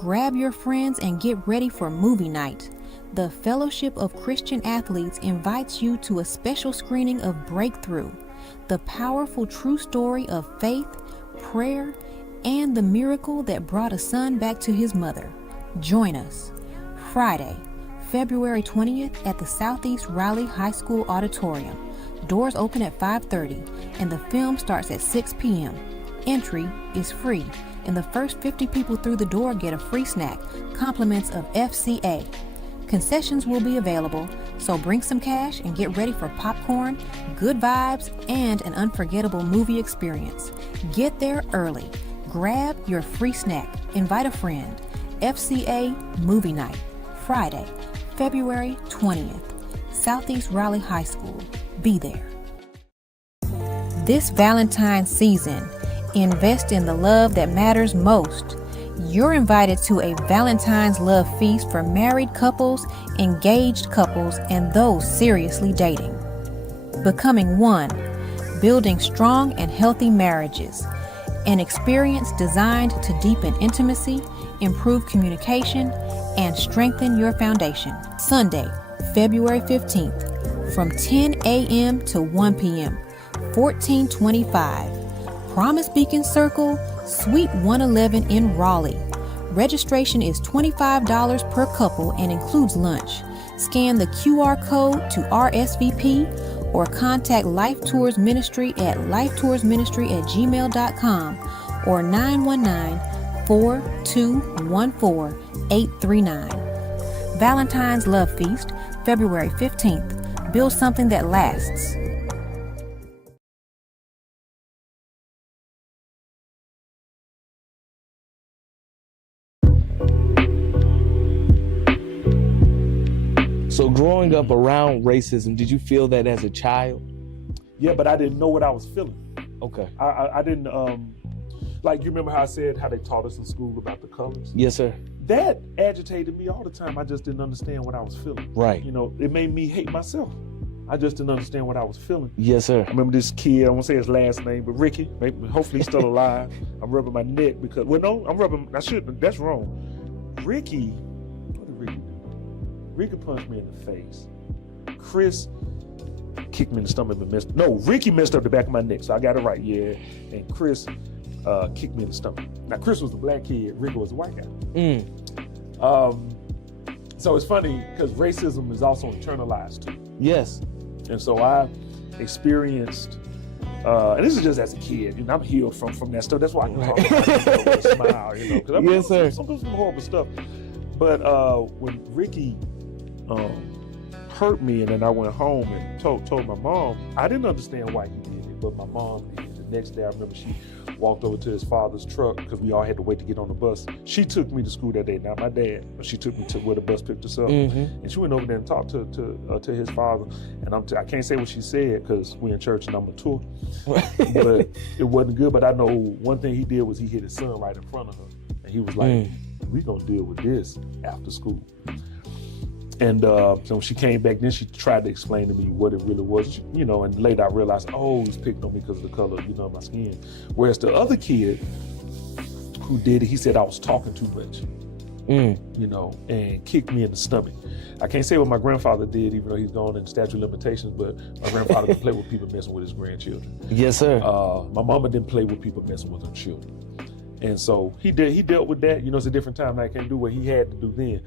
Grab your friends and get ready for movie night. The Fellowship of Christian Athletes invites you to a special screening of Breakthrough, the powerful true story of faith, prayer, and the miracle that brought a son back to his mother. Join us Friday, February 20th at the Southeast Raleigh High School Auditorium. Doors open at 5:30 and the film starts at 6 p.m. Entry is free, and the first 50 people through the door get a free snack, compliments of FCA. Concessions will be available, so bring some cash and get ready for popcorn, good vibes, and an unforgettable movie experience. Get there early. Grab your free snack. Invite a friend. FCA Movie Night, Friday, February 20th, Southeast Raleigh High School. Be there. This Valentine's season, invest in the love that matters most. You're invited to a Valentine's Love Feast for married couples, engaged couples, and those seriously dating. Becoming one, building strong and healthy marriages. An experience designed to deepen intimacy, improve communication, and strengthen your foundation. Sunday, February 15th, from 10 a.m. to 1 p.m., 1425. Promise Beacon Circle, Suite 111 in Raleigh. Registration is $25 per couple and includes lunch. Scan the QR code to RSVP or contact Life Tours Ministry at lifetoursministry@gmail.com or 919-4214839. Valentine's Love Feast, February 15th. Build something that lasts. So growing up around racism, did you feel that as a child? Yeah, but I didn't know what I was feeling. Okay. I didn't, like, you remember how I said how they taught us in school about the colors? Yes, sir. That agitated me all the time. I just didn't understand what I was feeling. Right. You know, it made me hate myself. I just didn't understand what I was feeling. Yes, sir. I remember this kid, I won't say his last name, but Ricky, maybe, hopefully he's still alive. I'm rubbing my neck because, well, no, I shouldn't, that's wrong. Ricky, what did Ricky do? Ricky punched me in the face. Chris kicked me in the stomach and messed, no, Ricky messed up the back of my neck, so I got it right, yeah. And Chris kicked me in the stomach. Now, Chris was the black kid, Ricky was the white guy. So it's funny because racism is also internalized too. Yes. And so I experienced, and this is just as a kid, you know, I'm healed from that stuff. That's why I can talk about it and smile, you know, because I mean, yes, sir. Some horrible stuff. But when Ricky hurt me, and then I went home and told my mom, I didn't understand why he did it, but my mom did. The next day, I remember she walked over to his father's truck because we all had to wait to get on the bus. She took me to school that day, not my dad, but she took me to where the bus picked us up. And she went over there and talked to his father. And I can't say what she said because we're in church and I'm mature, but it wasn't good. But I know one thing he did was he hit his son right in front of her. And he was like, we're going to deal with this after school. And so when she came back, then she tried to explain to me what it really was, you know, and later I realized, oh, he's picking on me because of the color, you know, of my skin. Whereas the other kid who did it, he said I was talking too much, you know, and kicked me in the stomach. I can't say what my grandfather did, even though he's gone in statute of limitations, but my grandfather didn't play with people messing with his grandchildren. Yes, sir. My mama didn't play with people messing with her children. And so he dealt with that. You know, it's a different time. I can't do what he had to do then.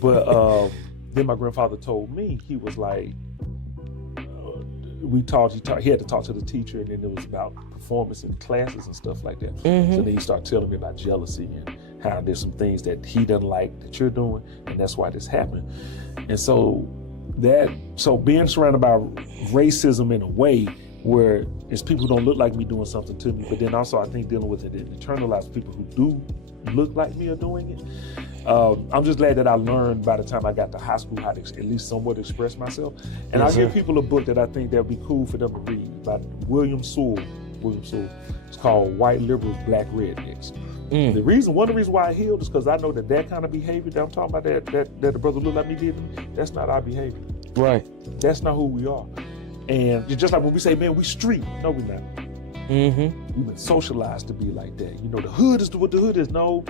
But then my grandfather told me, he was like, he had to talk to the teacher, and then it was about performance in classes and stuff like that. So then he started telling me about jealousy and how there's some things that he doesn't like that you're doing, and that's why this happened. And so being surrounded by racism in a way where it's people who don't look like me doing something to me, but then also I think dealing with it internalized people who do look like me are doing it. I'm just glad that I learned by the time I got to high school how to at least somewhat express myself. And I'll give people a book that I think that would be cool for them to read by William Sewell. It's called White Liberals, Black Rednecks. One of the reasons why I healed is because I know that kind of behavior that I'm talking about, that the brother look like me did, that's not our behavior. Right. That's not who we are. And just like when we say, man, we street, no, we're not. We've been socialized to be like that. You know, the hood is what the hood is. No,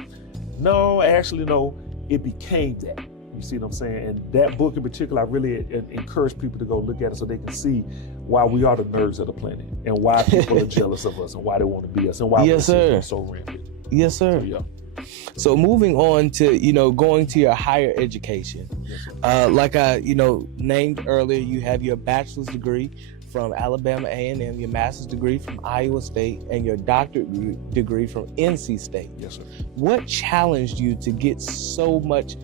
No, actually, no. It became that. You see what I'm saying? And that book in particular, I really encourage people to go look at it so they can see why we are the nerds of the planet and why people are jealous of us and why they want to be us and why we're so rampant. Yes, sir. So, yeah. So moving on to, going to your higher education, like I, named earlier, you have your bachelor's degree from Alabama A&M, your master's degree from Iowa State, and your doctorate degree from NC State. Yes, sir. What challenged you to get so much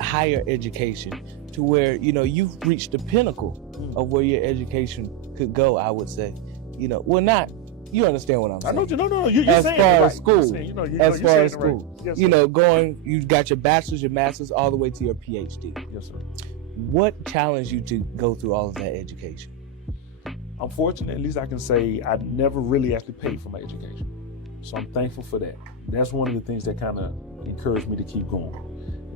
higher education to where, you've reached the pinnacle of where your education could go, I would say? You understand what I'm saying. I know you're as saying far it right. as school, as far as school, right. Yes, sir. You got your bachelor's, your master's, all the way to your PhD. Yes, sir. What challenged you to go through all of that education? I'm fortunate, at least I can say, I never really actually paid for my education. So I'm thankful for that. That's one of the things that kind of encouraged me to keep going.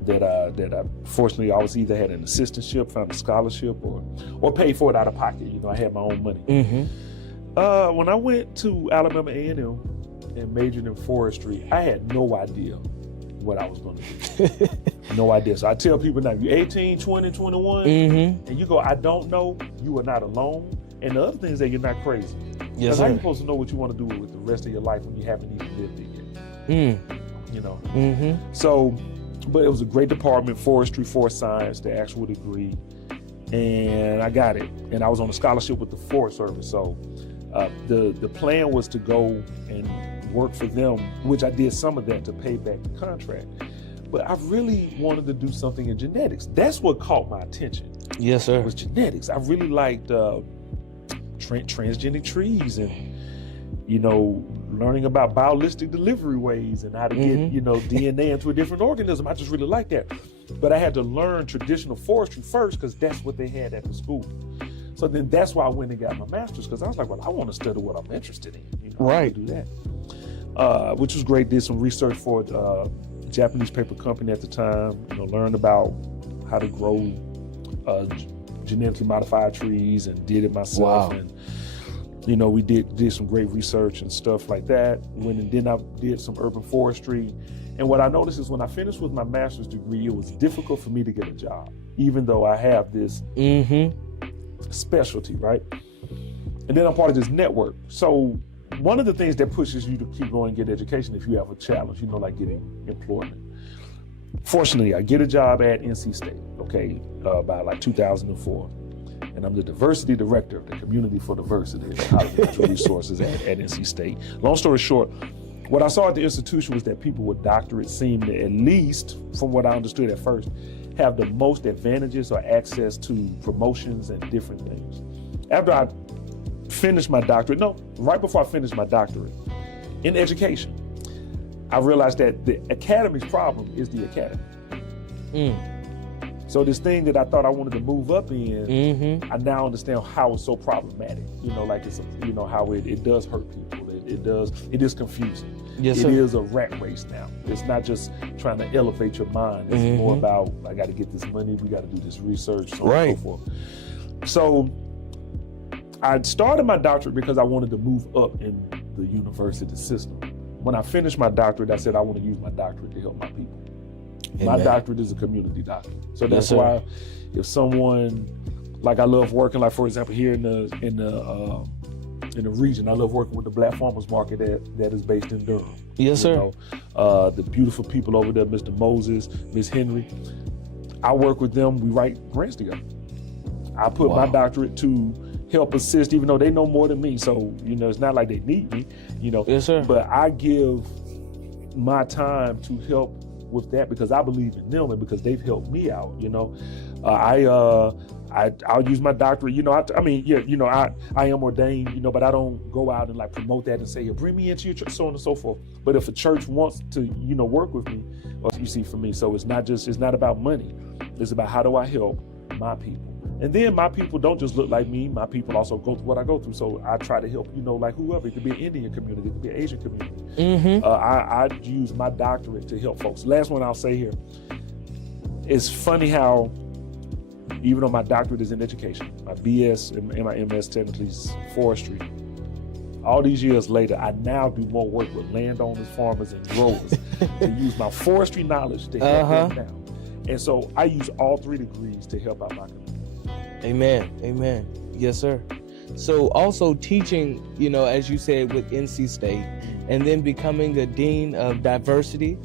That I fortunately always either had an assistantship, found a scholarship, or paid for it out of pocket. I had my own money. Mm-hmm. When I went to Alabama A&M and majored in forestry, I had no idea what I was going to do. No idea. So I tell people now, you're 18, 20, 21, and you go, I don't know, you are not alone. And the other thing is that you're not crazy. Yes, because how are sir. you supposed to know what you want to do with the rest of your life when you haven't even lived it yet? Mm-hmm. So, but it was a great department, forestry, forest science, the actual degree, and I got it. And I was on a scholarship with the Forest Service. So the plan was to go and work for them, which I did some of that to pay back the contract. But I really wanted to do something in genetics. That's what caught my attention. Yes, sir. Was genetics. I really liked transgenic trees and, learning about biolistic delivery ways and how to get, DNA into a different organism. I just really liked that. But I had to learn traditional forestry first because that's what they had at the school. So then that's why I went and got my master's, because I was like, well, I want to study what I'm interested in. Right. Do that. Which was great. Did some research for a Japanese paper company at the time, learned about how to grow genetically modified trees and did it myself. Wow. And, we did some great research and stuff like that. Then I did some urban forestry. And what I noticed is when I finished with my master's degree, it was difficult for me to get a job, even though I have this specialty, right? And then I'm part of this network. So one of the things that pushes you to keep going and get education if you have a challenge, like getting employment. Fortunately, I get a job at NC State, by like 2004. And I'm the diversity director of the Community for Diversity at College of Natural Resources at NC State. Long story short, what I saw at the institution was that people with doctorates seemed to, at least from what I understood at first, have the most advantages or access to promotions and different things. After I finished my doctorate, right before I finished my doctorate in education, I realized that the academy's problem is the academy. So this thing that I thought I wanted to move up in, I now understand how it's so problematic. It's how it does hurt people. It is confusing. Yes, it sir. is a rat race now. It's not just trying to elevate your mind. It's more about, I got to get this money, we got to do this research, so on and so forth. So I started my doctorate because I wanted to move up in the university system. When I finished my doctorate, I said I want to use my doctorate to help my people. Amen. My doctorate is a community doctorate. So that's why if someone, like I love working, like for example, here in the region, I love working with the Black Farmers Market that is based in Durham. Yes, sir. The beautiful people over there, Mr. Moses, Miss Henry. I work with them, we write grants together. I put my doctorate to help assist, even though they know more than me. So, it's not like they need me, Yes, sir. But I give my time to help with that because I believe in them and because they've helped me out, I'll use my doctorate, I am ordained, but I don't go out and like promote that and say, bring me into your church, so on and so forth. But if a church wants to, work with me, you see, for me, so it's not about money. It's about how do I help my people. And then my people don't just look like me. My people also go through what I go through. So I try to help, like whoever. It could be an Indian community. It could be an Asian community. I use my doctorate to help folks. Last one I'll say here. It's funny how, even though my doctorate is in education, my BS and my MS technically is forestry, all these years later, I now do more work with landowners, farmers, and growers to use my forestry knowledge to help them now. And so I use all 3 degrees to help out my community. Amen. Amen. Yes, sir. So also teaching, you know, as you said, with NC State, and then becoming a dean of diversity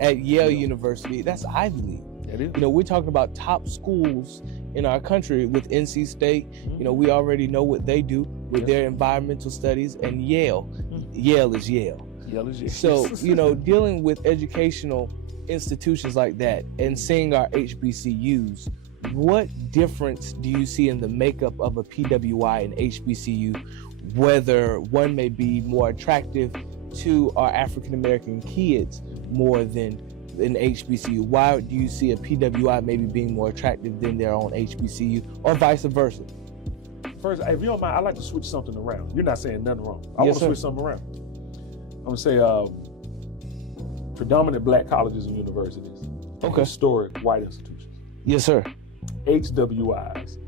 at Yale University. That's Ivy League. It is. You know, we're talking about top schools in our country with NC State. You know, we already know what they do with their environmental studies, and Yale. Yale is Yale. Yale is Yale. So, you know, dealing with educational institutions like that and seeing our HBCUs, what difference do you see in the makeup of a PWI and HBCU, whether one may be more attractive to our African American kids more than an HBCU? Why do you see a PWI maybe being more attractive than their own HBCU, or vice versa? First, if you don't mind, I like to switch something around. You're not saying nothing wrong. I want to switch something around. I'm going to say predominant black colleges and universities. Okay. Historic white institutions. Yes, sir. HWIs.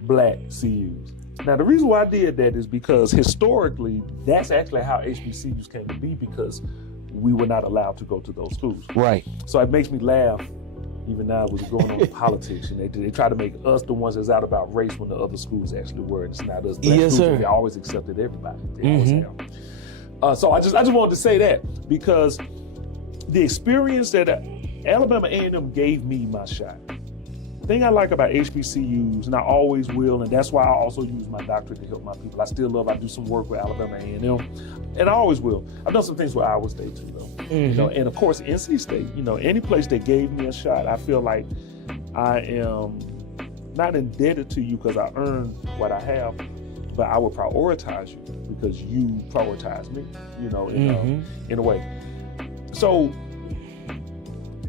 Black CUs. Now, the reason why I did that is because historically, that's actually how HBCUs came to be, because we were not allowed to go to those schools. Right. So it makes me laugh, even now was going on in politics, and they try to make us the ones that's out about race when the other schools actually were. It's not us. Black schools, sir. They always accepted everybody. They always have. So I just wanted to say that, because the experience that Alabama A&M gave me my shot. The thing I like about HBCUs, and I always will, and that's why I also use my doctorate to help my people. I do some work with Alabama A&M, and I always will. I've done some things with Iowa State too, though. You know, and of course NC State. You know, any place that gave me a shot, I feel like I am not indebted to you because I earned what I have, but I will prioritize you because you prioritize me. You know, in a way. So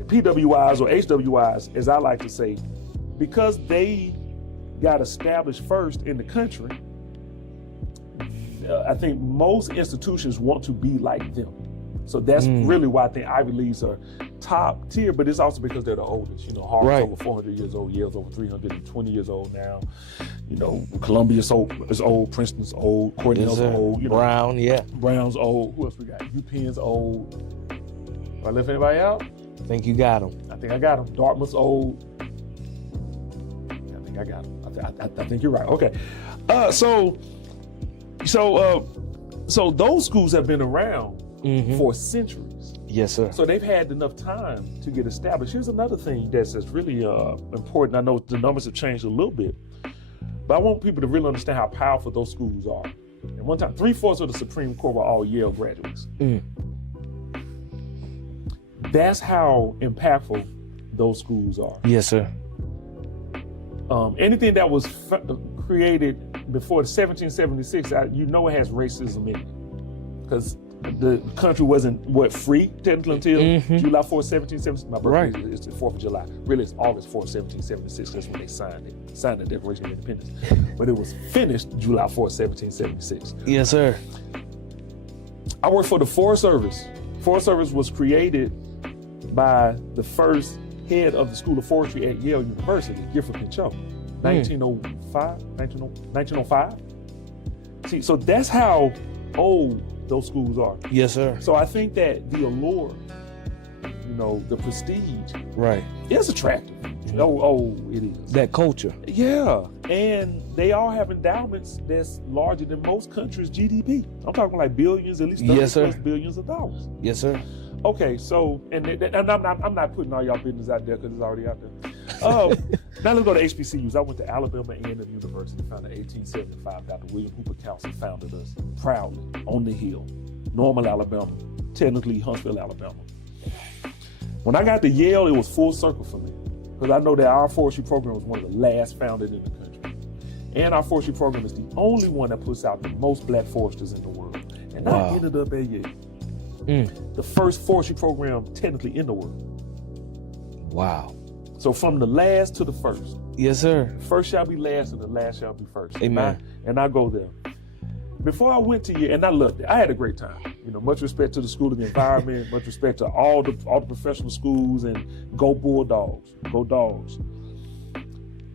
PWIs or HWIs, as I like to say, because they got established first in the country, I think most institutions want to be like them. So that's really why I think Ivy Leagues are top tier, but it's also because they're the oldest. You know, Harvard's over 400 years old, Yale's over 320 years old now. You know, Columbia's is old, Princeton's old, Cornell's old. You know, Brown's old. Who else we got? UPenn's old. If I left anybody out? I think you got them. I think I got them. Dartmouth's old. I got them. I think you're right. Okay. So those schools have been around for centuries. Yes, sir. So they've had enough time to get established. Here's another thing that's really important. I know the numbers have changed a little bit, but I want people to really understand how powerful those schools are. At one time, 3/4 of the Supreme Court were all Yale graduates. That's how impactful those schools are. Yes, sir. Anything that was created before 1776, you know it has racism in it, because the country wasn't free technically until July 4th, 1776. My birthday is the 4th of July. Really, it's August 4th, 1776. That's when they signed the Declaration of Independence. But it was finished July 4th, 1776. Yes, sir. I worked for the Forest Service. Forest Service was created by the first head of the School of Forestry at Yale University, Gifford Pinchot, 1905. See, so that's how old those schools are. Yes, sir. So I think that the allure, you know, the prestige, is attractive. It is. That culture. Yeah, and they all have endowments that's larger than most countries' GDP. I'm talking like billions, at least 30 plus billions of dollars. Yes, sir. Okay, so, and I'm not putting all y'all business out there because it's already out there. Now let's go to HBCUs. I went to Alabama A&M University, founded in 1875. Dr. William Hooper Council founded us proudly on the Hill, Normal, Alabama, technically Huntsville, Alabama. When I got to Yale, it was full circle for me, because I know that our forestry program was one of the last founded in the country. And our forestry program is the only one that puts out the most black foresters in the world. And I ended up at Yale. The first forestry program technically in the world. Wow. So from the last to the first. Yes, sir. First shall be last and the last shall be first. Amen. And I go there. Before I went to Yale, and I loved it. I had a great time. You know, much respect to the school and the environment, much respect to all the professional schools, and go Bulldogs, go Dogs.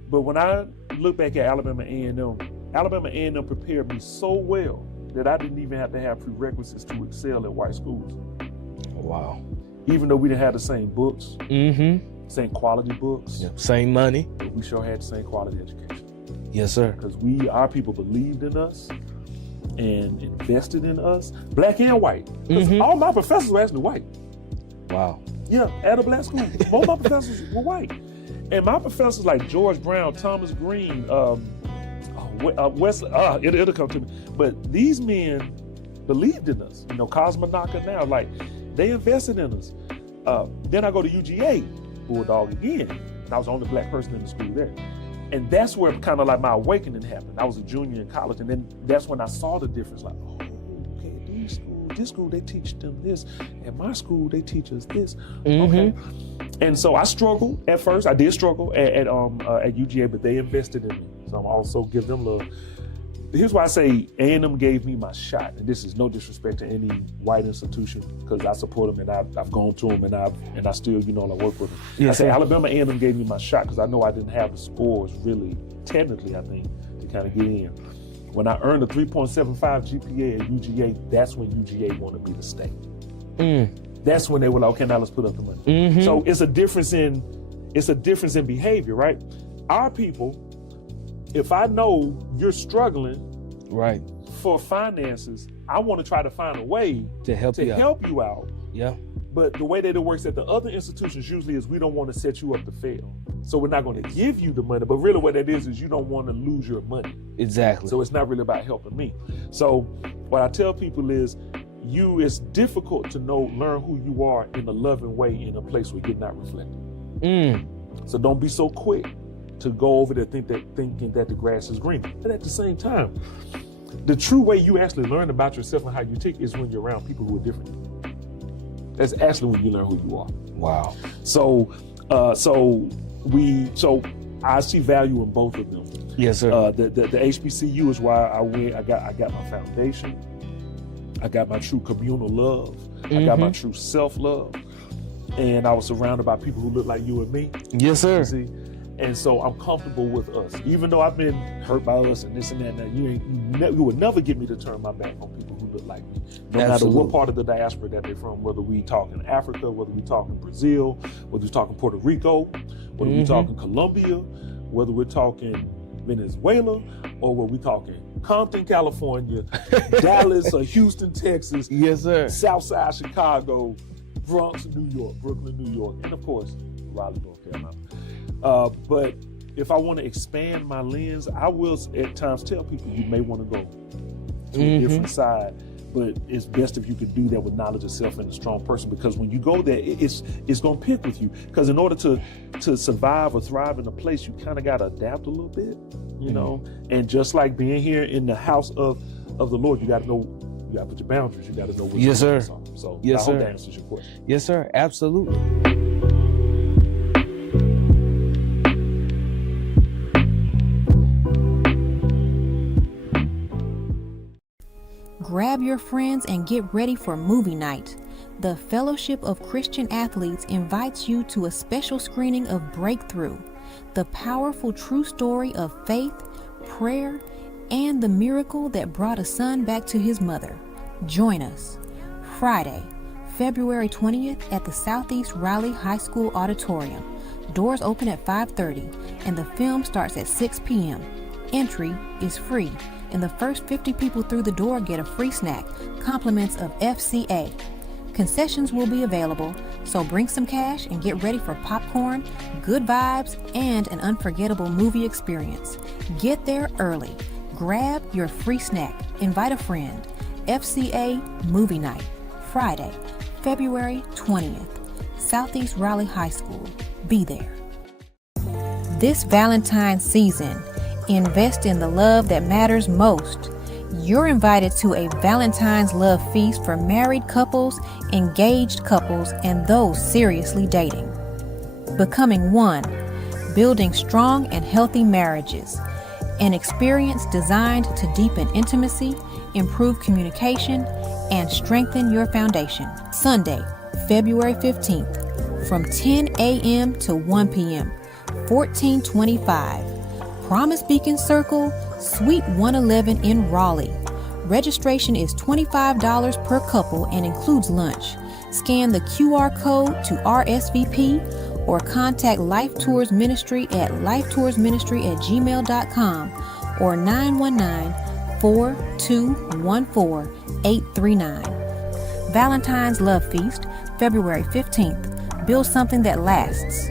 But when I look back at Alabama A&M, Alabama A&M prepared me so well that I didn't even have to have prerequisites to excel at white schools. Wow. Even though we didn't have the same books, Mm-hmm. same quality books, Same money. but we sure had the same quality education. Yes, sir. Because our people believed in us and invested in us, black and white. Because all my professors were actually white. Wow. Yeah, at a black school. Most of my professors were white. And my professors like George Brown, Thomas Green, Wesley, it'll come to me. But these men believed in us. You know, Cosmonautica now, like, they invested in us. Then I go to UGA, Bulldog again, and I was the only black person in the school there. And that's where kind of like my awakening happened. I was a junior in college, and then that's when I saw the difference. Like, oh, okay, this school, they teach them this. At my school, they teach us this. Okay. And so I struggled at first. I did struggle at UGA, but they invested in me. So I'm also give them love. Here's why I say A&M gave me my shot, and this is no disrespect to any white institution, because I support them and I've gone to them and I still, I work with them. Yes, I say sir. Alabama A&M gave me my shot because I know I didn't have the scores really, technically, I think, to kind of get in. When I earned a 3.75 GPA at UGA, that's when UGA wanted me to stay. That's when they were like, okay, now let's put up the money. So it's a difference in behavior, right? Our people, if I know you're struggling Right. for finances, I want to try to find a way To help you out. Yeah. But the way that it works at the other institutions usually is we don't want to set you up to fail. So we're not going to give you the money, but really what that is you don't want to lose your money. Exactly. So it's not really about helping me. So what I tell people is it's difficult to learn who you are in a loving way in a place where you're not reflected. So don't be so quick to go over there thinking that the grass is green. But at the same time, the true way you actually learn about yourself and how you tick is when you're around people who are different. That's actually when you learn who you are. Wow. So I see value in both of them. Yes, sir. The HBCU is why I went. I got my foundation. I got my true communal love. I got my true self-love. And I was surrounded by people who look like you and me. Yes, sir. You see? And so I'm comfortable with us. Even though I've been hurt by us and this and that, you would never get me to turn my back on people who look like me. No matter what part of the diaspora that they're from, whether we talk in Africa, whether we talk in Brazil, whether we talk in Puerto Rico, whether we talk in Colombia, whether we're talking Venezuela, or whether we talking Compton, California, Dallas or Houston, Texas, Yes, sir. Southside Chicago, Bronx, New York, Brooklyn, New York, and of course, Raleigh, North Carolina. But if I want to expand my lens, I will at times tell people you may want to go to a different side, but it's best if you could do that with knowledge of self and a strong person, because when you go there, it's going to pick with you. Because in order to survive or thrive in a place, you kind of got to adapt a little bit, you know. And just like being here in the house of the Lord, you got to know, you got to put your boundaries. You got to know what Yes, your sir. limits are. So Yes, I sir. hope that answers your question. Yes, sir. Absolutely. Grab your friends and get ready for movie night. The Fellowship of Christian Athletes invites you to a special screening of Breakthrough, the powerful true story of faith, prayer, and the miracle that brought a son back to his mother. Join us Friday, February 20th at the Southeast Raleigh High School Auditorium. Doors open at 5:30 and the film starts at 6 p.m. Entry is free, and the first 50 people through the door get a free snack, compliments of FCA. Concessions will be available, so bring some cash and get ready for popcorn, good vibes, and an unforgettable movie experience. Get there early. Grab your free snack. Invite a friend. FCA Movie Night, Friday, February 20th, Southeast Raleigh High School. Be there. This Valentine's season, invest in the love that matters most. You're invited to a Valentine's love feast for married couples, engaged couples, and those seriously dating. Becoming one, building strong and healthy marriages. An experience designed to deepen intimacy, improve communication, and strengthen your foundation. Sunday, February 15th, from 10 a.m. to 1 p.m., 1425. Promise Beacon Circle, Suite 111 in Raleigh. Registration is $25 per couple and includes lunch. Scan the QR code to RSVP or contact Life Tours Ministry at lifetoursministry@gmail.com or 919-4214-839. Valentine's Love Feast, February 15th. Build something that lasts.